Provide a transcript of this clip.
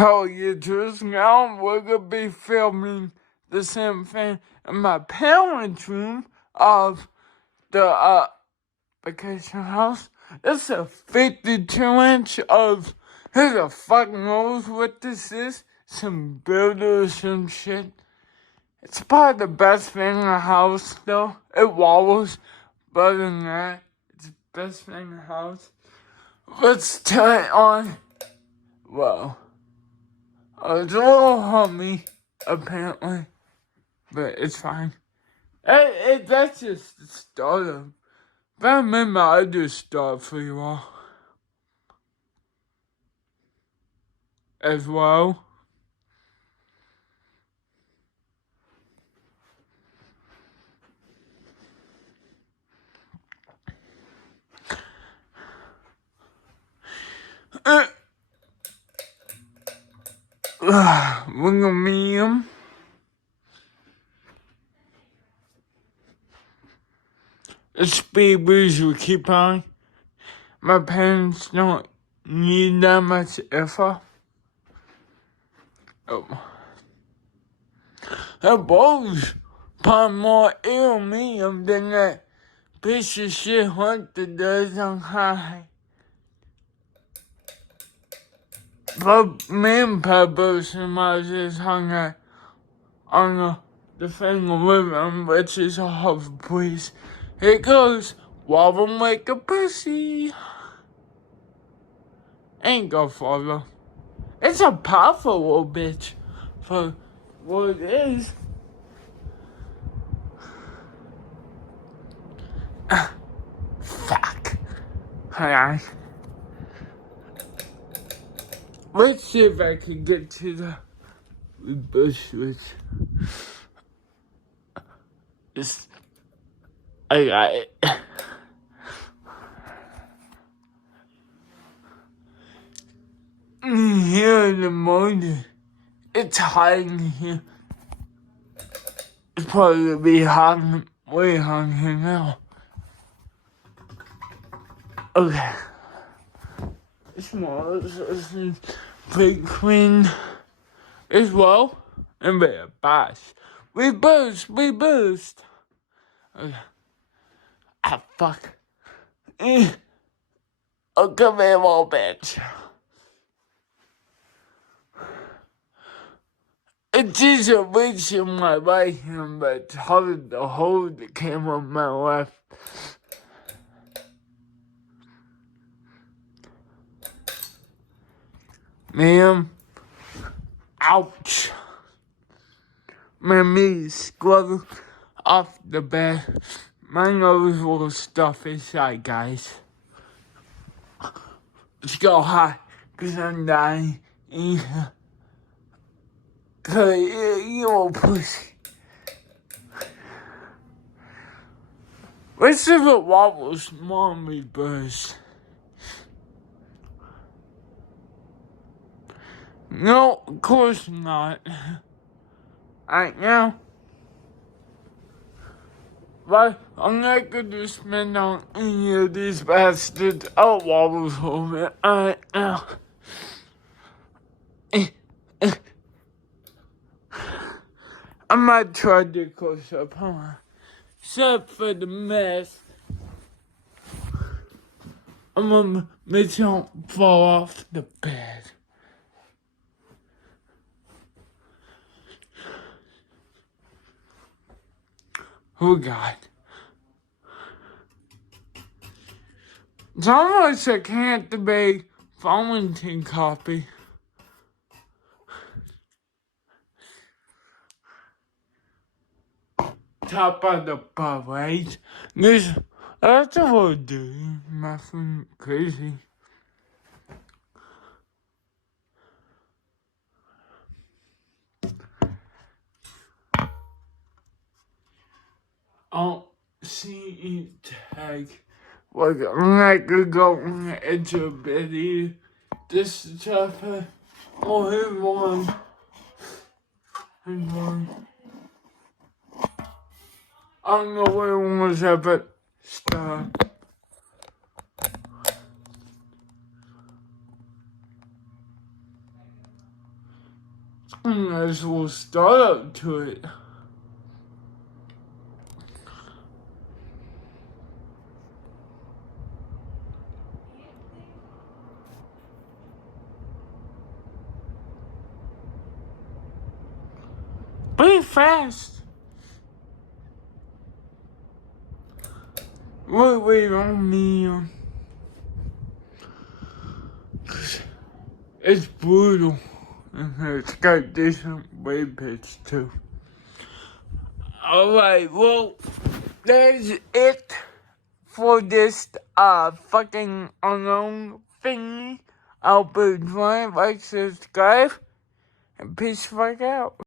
Hell yeah, just now we're gonna be filming the same thing in my parents' room of the vacation house. It's a 52-inch of, who the fuck knows what this is? Some builder or some shit. It's probably the best thing in the house though. It wobbles, but other than that, it's the best thing in the house. Let's turn it on. Whoa. It's a little hummy, apparently, but it's fine. That's just the start. But I remember I just start for you all as well. We're gonna meet him. The speed boost we keep on. My parents don't need that much effort. Oh. That bowl's probably more aluminium than that piece of shit Hunter does on high. But me and Pepper somebody just hung out on the thing with him, which is a hover please. Here it goes. Wobble like a pussy. Ain't gonna follow. It's a powerful little bitch for what it is. Fuck. Alright. Let's see if I can get to the reverse switch. I got it. Here in the morning, it's hot in here. It's probably gonna be hot, way hot here now. Okay. It's more pretty clean as well. And very fast. We boost. Okay. Ah, fuck. Oh, come here, little bitch. It's easy to reach in my right hand, but it's hard to hold the camera in my left. Ma'am. Ouch. My knees struggle off the bed. My nose will stuff inside, guys. Let's go high, cause I'm dying. Cause you little pussy. Let's see if it wobbles more in reverse. No, of course not. Right now. But I'm not gonna spend on any of these bastards. I'll wobble over it. Alright now. I might try to close up, huh? Except for the mess. I'm gonna make sure I don't fall off the bed. Oh God. It's almost a Canterbury Fountain coffee. Top of the parade. That's a little dirty. Nothing crazy. I don't see any tag. Like, I'm not gonna go on the edge of the bed either. This is tougher. Oh, here's one. Here's one. I don't know where one was at, but stop. As we'll start up to it. Be fast. Wait on me. It's brutal. And it's got decent wave pitch too. Alright, well, that's it for this fucking unknown thingy. I'll be trying, like, subscribe, and peace fuck out.